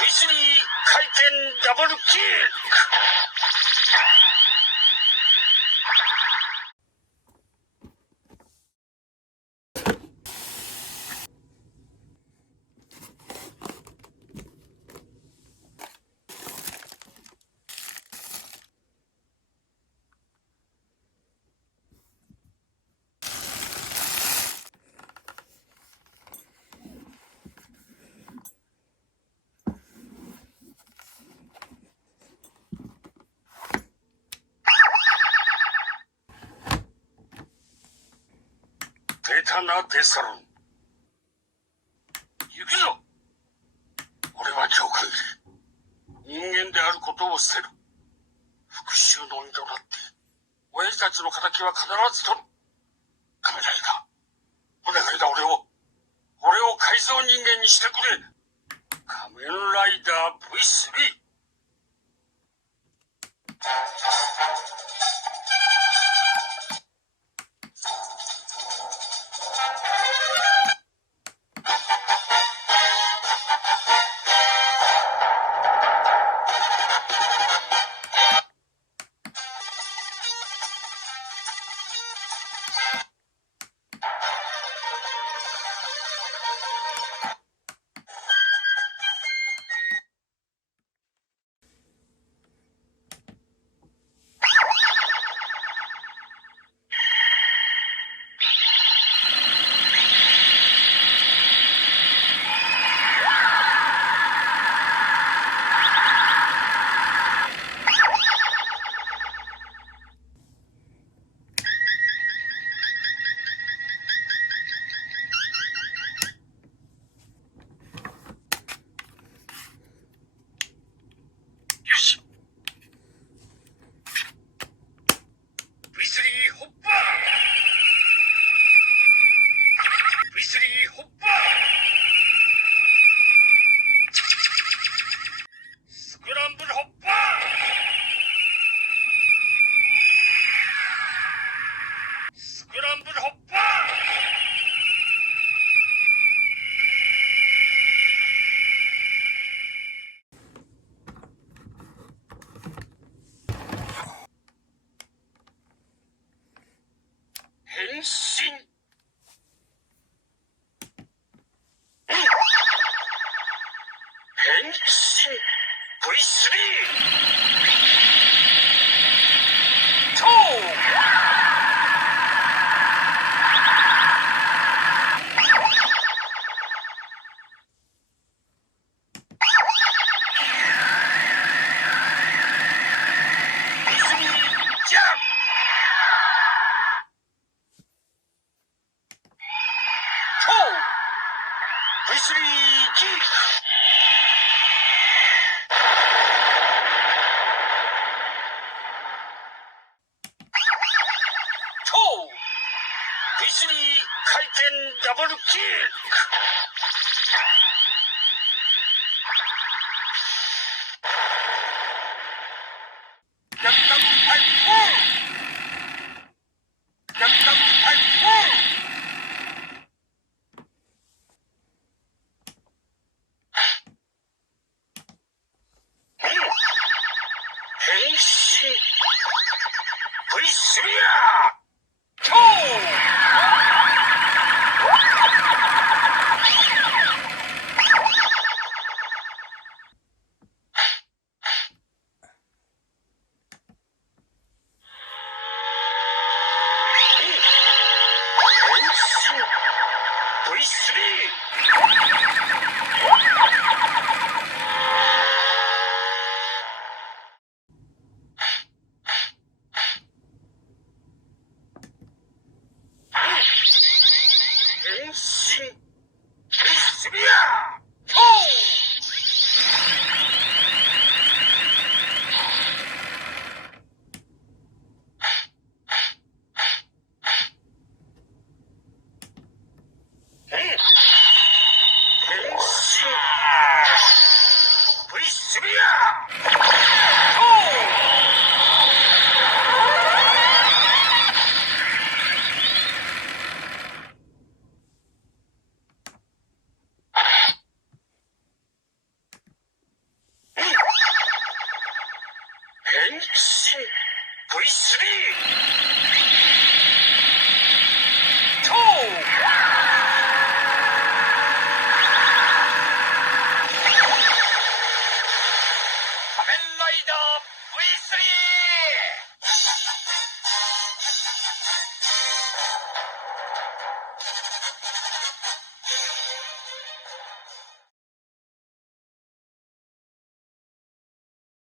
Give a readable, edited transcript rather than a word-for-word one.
V3 回転ダブルキック。出たな、デサロン。行くぞ。俺は教会で人間であることを捨てる。復讐の身となって親父たちの仇は必ず取る。仮面ライダー、お願いだ。俺を改造人間にしてくれ。仮面ライダー V3。変身。変身 V3。超V3 キック。超 V3 回転ダブルキック。逆タブタイプ4。逆タブタイプ4。変身 V3 超変身 V3。変身 V3 超新 V3